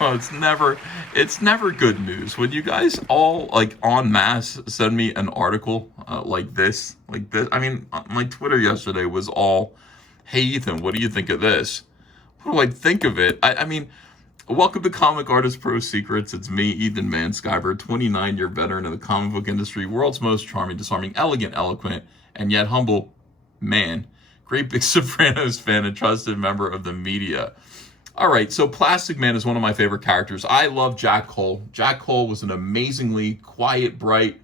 it's never good news when you guys all like en masse send me an article like this. I mean, my Twitter yesterday was all, "Hey Ethan, what do you think of this?" What do I think of it? I mean, welcome to Comic Artist Pro Secrets. It's me, Ethan Manskyver, 29-year veteran of the comic book industry, world's most charming, disarming, elegant, eloquent, and yet humble man. Great Big Sopranos fan and trusted member of the media. All right, so Plastic Man is one of my favorite characters. I love Jack Cole. Jack Cole was an amazingly quiet, bright,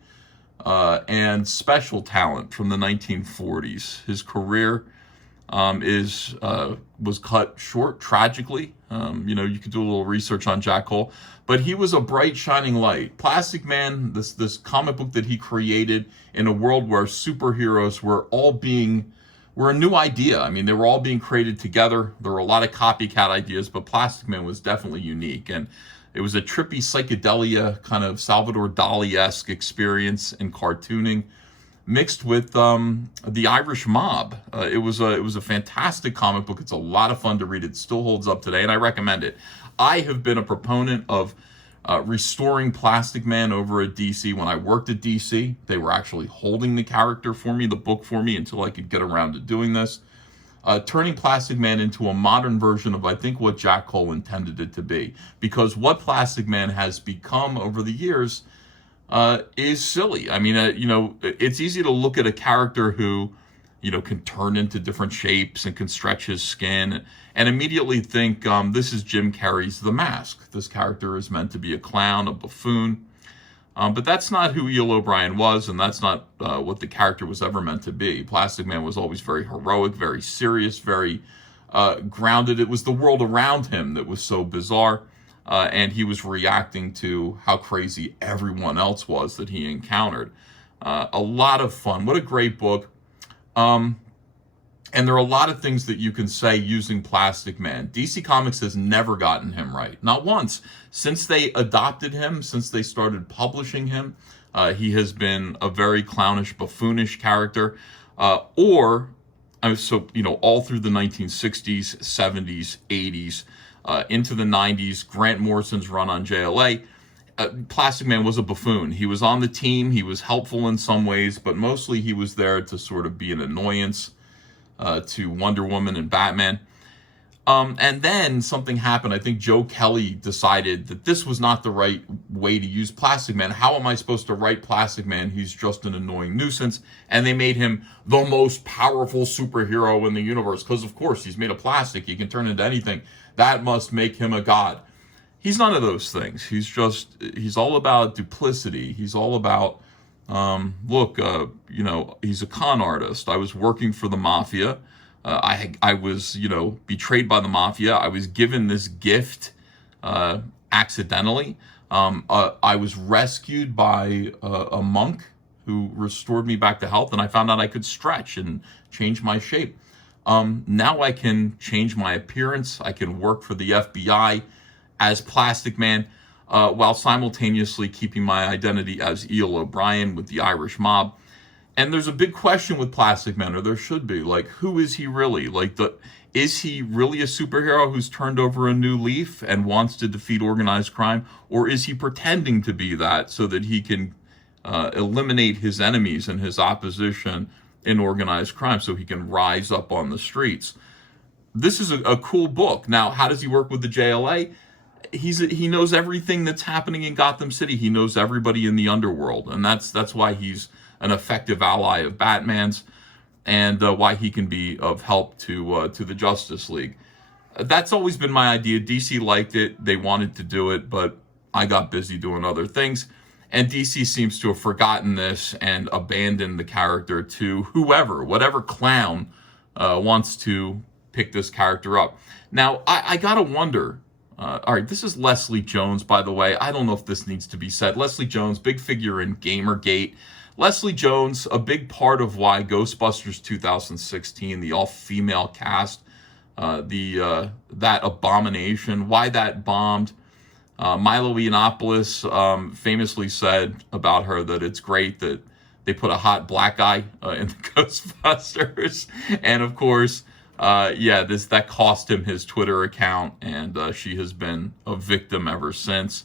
and special talent from the 1940s. His career is was cut short tragically. You could do a little research on Jack Cole, but he was a bright, shining light. Plastic Man, this comic book that he created in a world where superheroes were a new idea. I mean, they were all being created together. There were a lot of copycat ideas, but Plastic Man was definitely unique. And it was a trippy psychedelia, kind of Salvador Dali-esque experience in cartooning, mixed with the Irish Mob. It was a fantastic comic book. It's a lot of fun to read. It still holds up today, and I recommend it. I have been a proponent of restoring Plastic Man over at DC. When I worked at DC, they were actually holding the character for me, the book for me, until I could get around to doing this. Turning Plastic Man into a modern version of, I think, what Jack Cole intended it to be. Because what Plastic Man has become over the years is silly. I mean, it's easy to look at a character who, can turn into different shapes and can stretch his skin and immediately think, this is Jim Carrey's The Mask. This character is meant to be a clown, a buffoon. But that's not who E.L. O'Brien was, and that's not what the character was ever meant to be. Plastic Man was always very heroic, very serious, very grounded. It was the world around him that was so bizarre. And he was reacting to how crazy everyone else was that he encountered. A lot of fun. What a great book. And there are a lot of things that you can say using Plastic Man. DC Comics has never gotten him right. Not once. Since they adopted him, since they started publishing him, he has been a very clownish, buffoonish character. All through the 1960s, 70s, 80s, into the 90s, Grant Morrison's run on JLA, Plastic Man was a buffoon. He was on the team, he was helpful in some ways, but mostly he was there to sort of be an annoyance to Wonder Woman and Batman. And then something happened. I think Joe Kelly decided that this was not the right way to use Plastic Man. How am I supposed to write Plastic Man? He's just an annoying nuisance. And they made him the most powerful superhero in the universe. Because, of course, he's made of plastic. He can turn into anything. That must make him a god. He's none of those things. He's all about duplicity. He's all about, he's a con artist. I was working for the mafia. I was, betrayed by the mafia. I was given this gift accidentally. I was rescued by a monk who restored me back to health, and I found out I could stretch and change my shape. Now I can change my appearance. I can work for the FBI as Plastic Man, while simultaneously keeping my identity as E.L. O'Brien with the Irish Mob. And there's a big question with Plastic Man, or there should be, like, who is he really? Is he really a superhero who's turned over a new leaf and wants to defeat organized crime? Or is he pretending to be that so that he can eliminate his enemies and his opposition in organized crime so he can rise up on the streets? This is a cool book. Now, how does he work with the JLA? He knows everything that's happening in Gotham City. He knows everybody in the underworld, and that's why he's an effective ally of Batman's, and why he can be of help to the Justice League. That's always been my idea. DC liked it. They wanted to do it, but I got busy doing other things. And DC seems to have forgotten this and abandoned the character to whatever clown wants to pick this character up. Now, I gotta wonder, all right, this is Leslie Jones, by the way. I don't know if this needs to be said. Leslie Jones, big figure in Gamergate. Leslie Jones, a big part of why Ghostbusters 2016, the all-female cast, that abomination, why that bombed. Milo Yiannopoulos famously said about her that it's great that they put a hot black guy in the Ghostbusters. And of course, Yeah, that cost him his Twitter account, and she has been a victim ever since.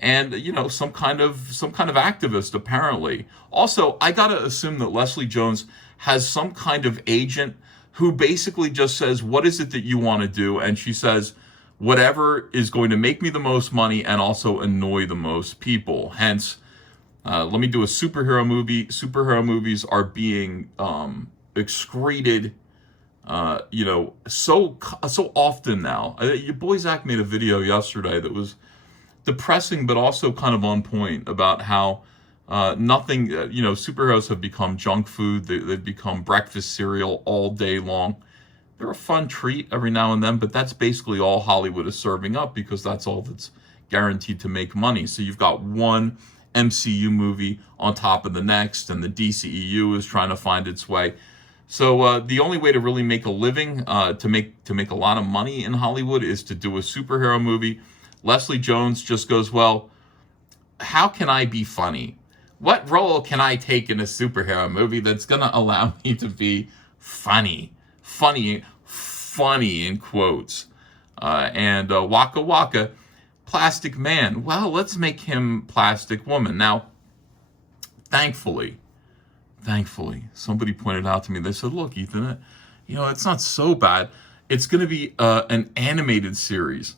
And some kind of activist apparently. Also, I gotta assume that Leslie Jones has some kind of agent who basically just says, "What is it that you want to do?" And she says, "Whatever is going to make me the most money and also annoy the most people." Hence, let me do a superhero movie. Superhero movies are being excreted, so often now. Your boy Zach made a video yesterday that was depressing, but also kind of on point about how nothing, superheroes have become junk food. They've become breakfast cereal all day long. They're a fun treat every now and then, but that's basically all Hollywood is serving up because that's all that's guaranteed to make money. So you've got one MCU movie on top of the next, and the DCEU is trying to find its way. So the only way to really make a living, to make a lot of money in Hollywood, is to do a superhero movie. Leslie Jones just goes, "Well, how can I be funny? What role can I take in a superhero movie that's going to allow me to be funny?" Funny in quotes. And Waka Waka, Plastic Man. Well, let's make him Plastic Woman. Now, thankfully, somebody pointed out to me, they said, "Look, Ethan, it's not so bad. It's going to be an animated series.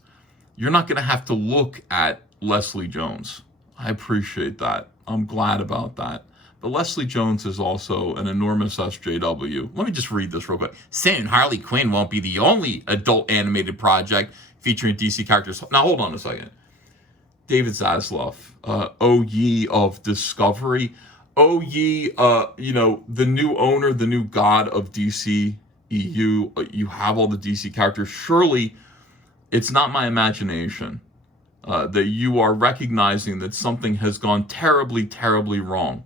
You're not going to have to look at Leslie Jones." I appreciate that. I'm glad about that. But Leslie Jones is also an enormous SJW. Let me just read this real quick. "Soon, Harley Quinn won't be the only adult animated project featuring DC characters." Now, hold on a second. David Zaslav, O ye of Discovery, O ye, the new owner, the new god of DC EU. You have all the DC characters. Surely, it's not my imagination that you are recognizing that something has gone terribly, terribly wrong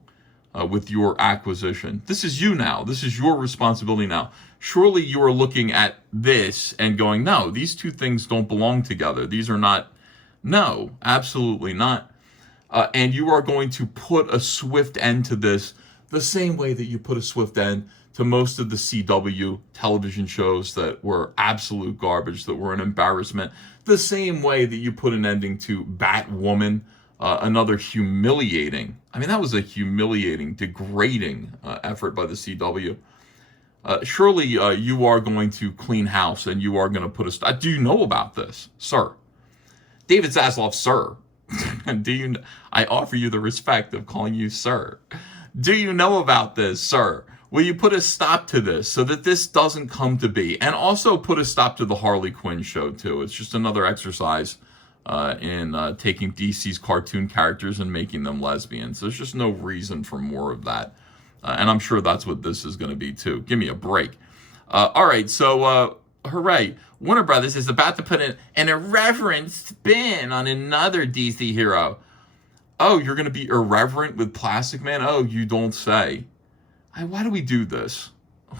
with your acquisition. This is you now. This is your responsibility now. Surely you are looking at this and going, "No, these two things don't belong together. These are not." No, absolutely not. And you are going to put a swift end to this the same way that you put a swift end to most of the CW television shows that were absolute garbage, that were an embarrassment. The same way that you put an ending to Batwoman, another humiliating, that was a humiliating, degrading effort by the CW. Surely you are going to clean house and you are going to put a stop. Do you know about this, sir? David Zaslav, sir. I offer you the respect of calling you sir. Do you know about this, sir? Will you put a stop to this so that this doesn't come to be? And also put a stop to the Harley Quinn show, too. It's just another exercise in taking DC's cartoon characters and making them lesbians. There's just no reason for more of that. And I'm sure that's what this is going to be, too. Give me a break. All right, so hooray. Warner Brothers is about to put an irreverent spin on another DC hero. Oh, you're going to be irreverent with Plastic Man? Oh, you don't say. Why do we do this?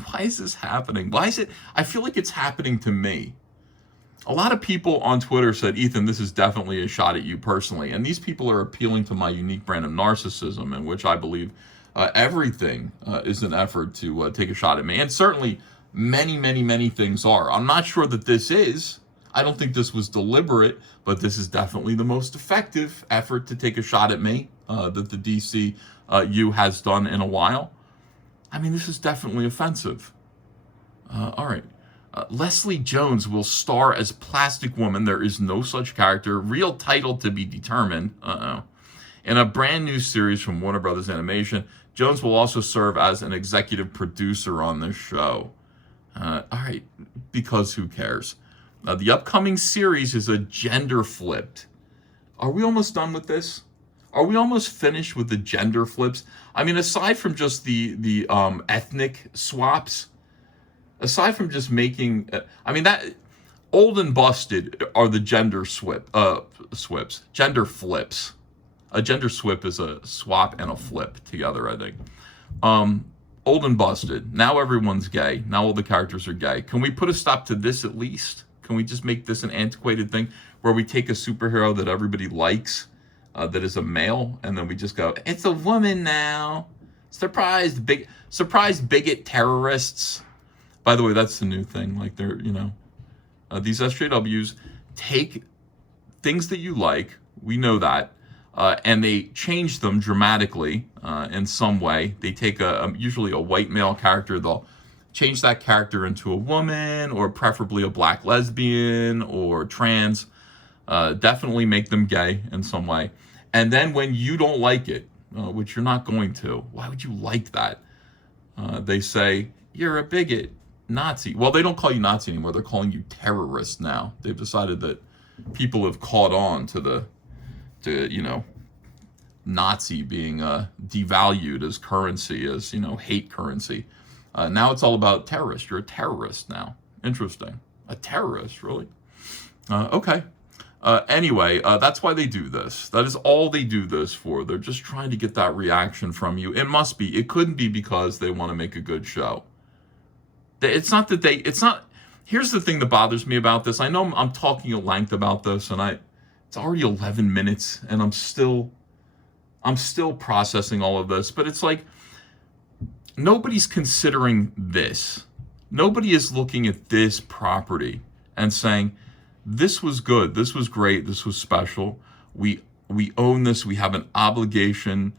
Why is this happening? Why is it? I feel like it's happening to me. A lot of people on Twitter said, "Ethan, this is definitely a shot at you personally." And these people are appealing to my unique brand of narcissism, in which I believe everything is an effort to take a shot at me. And certainly many, many, many things are. I'm not sure that this is. I don't think this was deliberate, but this is definitely the most effective effort to take a shot at me that the DCU has done in a while. This is definitely offensive. All right. Leslie Jones will star as Plastic Woman. There is no such character. Real title to be determined. In a brand new series from Warner Brothers Animation, Jones will also serve as an executive producer on the show. All right, because who cares? The upcoming series is a gender flipped. Are we almost done with this? Are we almost finished with the gender flips? Aside from just the ethnic swaps, aside from just making, that old and busted are the gender swips, gender flips. A gender swip is a swap and a flip together, I think. Old and busted. Now everyone's gay. Now all the characters are gay. Can we put a stop to this at least? Can we just make this an antiquated thing where we take a superhero that everybody likes, that is a male, and then we just go, "It's a woman now." Surprise bigot terrorists. By the way, that's the new thing. Like these SJWs take things that you like. We know that. And they change them dramatically in some way. They take usually a white male character. They'll change that character into a woman, or preferably a black lesbian or trans. Definitely make them gay in some way. And then when you don't like it, which you're not going to, why would you like that? They say, you're a bigot, Nazi. Well, they don't call you Nazi anymore. They're calling you terrorist now. They've decided that people have caught on to Nazi being devalued as currency, as, hate currency. Now it's all about terrorist. You're a terrorist now. Interesting. A terrorist, really? Okay. Anyway, that's why they do this. That is all they do this for. They're just trying to get that reaction from you. It must be. It couldn't be because they want to make a good show. It's not. Here's the thing that bothers me about this. I know I'm talking at length about this, and it's already 11 minutes, and I'm still processing all of this. But it's like, nobody's considering this. Nobody is looking at this property and saying, this was good, this was great, this was special. We own this. We have an obligation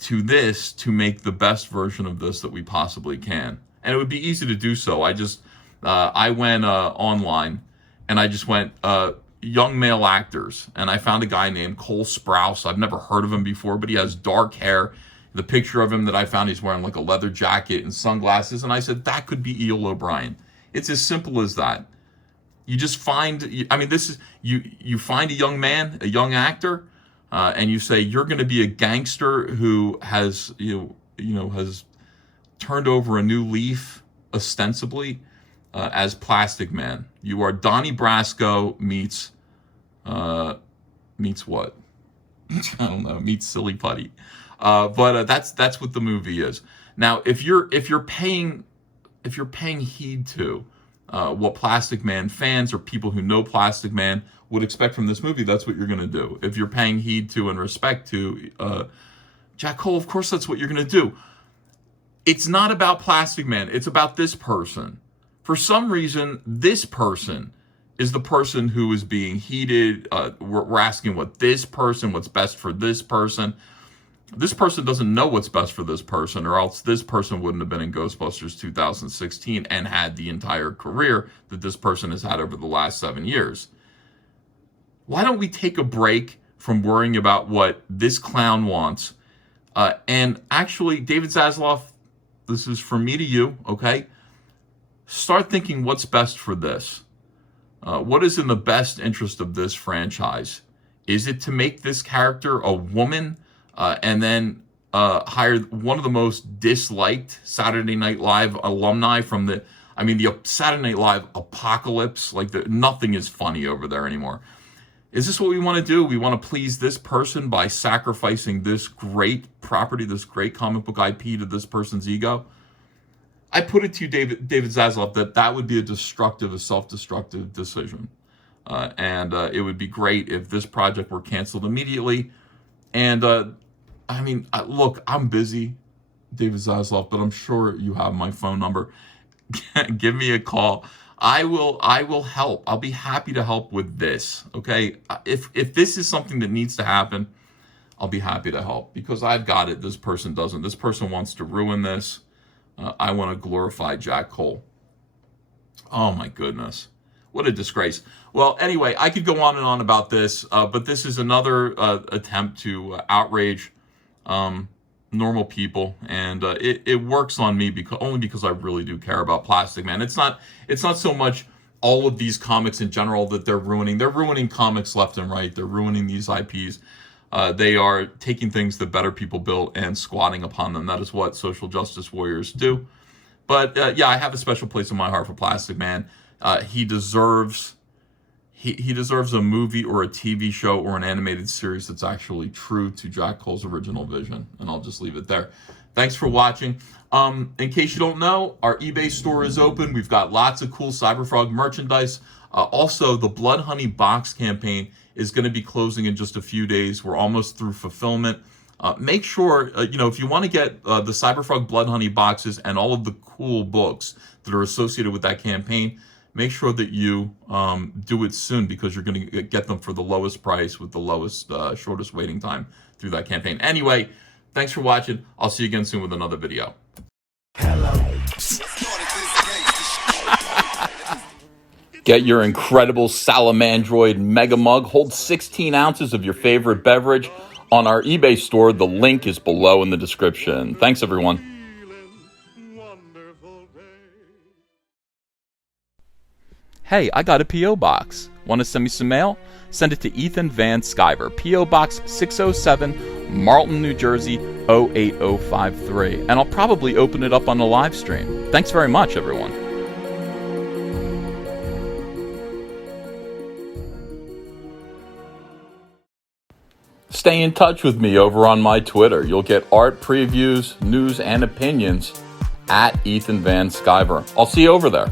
to this, to make the best version of this that we possibly can. And it would be easy to do so. I went online, and I just went young male actors, and I found a guy named Cole Sprouse. I've never heard of him before, but he has dark hair. The picture of him that I found, he's wearing like a leather jacket and sunglasses, and I said, that could be E.L. O'Brien. It's as simple as that. You just find, this is, you find a young man, a young actor, and you say, you're going to be a gangster who has, has turned over a new leaf, ostensibly, as Plastic Man. You are Donnie Brasco meets what? I don't know, meets Silly Putty. But that's what the movie is. Now, if you're paying heed to what Plastic Man fans or people who know Plastic Man would expect from this movie, that's what you're going to do. If you're paying heed to and respect to Jack Cole, of course that's what you're going to do. It's not about Plastic Man. It's about this person. For some reason, this person is the person who is being heated. We're asking what's best for this person. This person doesn't know what's best for this person, or else this person wouldn't have been in Ghostbusters 2016 and had the entire career that this person has had over the last 7 years. Why don't we take a break from worrying about what this clown wants? And actually, David Zaslav, this is from me to you, okay? Start thinking what's best for this. What is in the best interest of this franchise? Is it to make this character a woman? And then hire one of the most disliked Saturday Night Live alumni from the Saturday Night Live apocalypse. Nothing is funny over there anymore. Is this what we want to do? We want to please this person by sacrificing this great property, this great comic book IP to this person's ego? I put it to you, David Zaslav, that would be a self-destructive decision. And it would be great if this project were canceled immediately. And look, I'm busy, David Zaslav, but I'm sure you have my phone number. Give me a call. I will help. I'll be happy to help with this. Okay, if this is something that needs to happen, I'll be happy to help, because I've got it. This person doesn't. This person wants to ruin this. I want to glorify Jack Cole. Oh my goodness. What a disgrace. Well, anyway, I could go on and on about this, but this is another attempt to outrage normal people, and it works on me only because I really do care about Plastic Man. It's not so much all of these comics in general that they're ruining. They're ruining comics left and right. They're ruining these IPs. They are taking things that better people built and squatting upon them. That is what social justice warriors do. But I have a special place in my heart for Plastic Man. He deserves a movie or a TV show or an animated series that's actually true to Jack Cole's original vision. And I'll just leave it there. Thanks for watching. In case you don't know, our eBay store is open. We've got lots of cool Cyberfrog merchandise. Also, the Blood Honey box campaign is going to be closing in just a few days. We're almost through fulfillment. Make sure, if you want to get the Cyberfrog Blood Honey boxes and all of the cool books that are associated with that campaign, make sure that you do it soon, because you're going to get them for the lowest price with the lowest, shortest waiting time through that campaign. Anyway, thanks for watching. I'll see you again soon with another video. Get your incredible Salamandroid Mega Mug. Hold 16 ounces of your favorite beverage on our eBay store. The link is below in the description. Thanks, everyone. Hey, I got a P.O. box. Want to send me some mail? Send it to Ethan Van Sciver, P.O. Box 607, Marlton, New Jersey, 08053. And I'll probably open it up on the live stream. Thanks very much, everyone. Stay in touch with me over on my Twitter. You'll get art previews, news, and opinions at Ethan Van Sciver. I'll see you over there.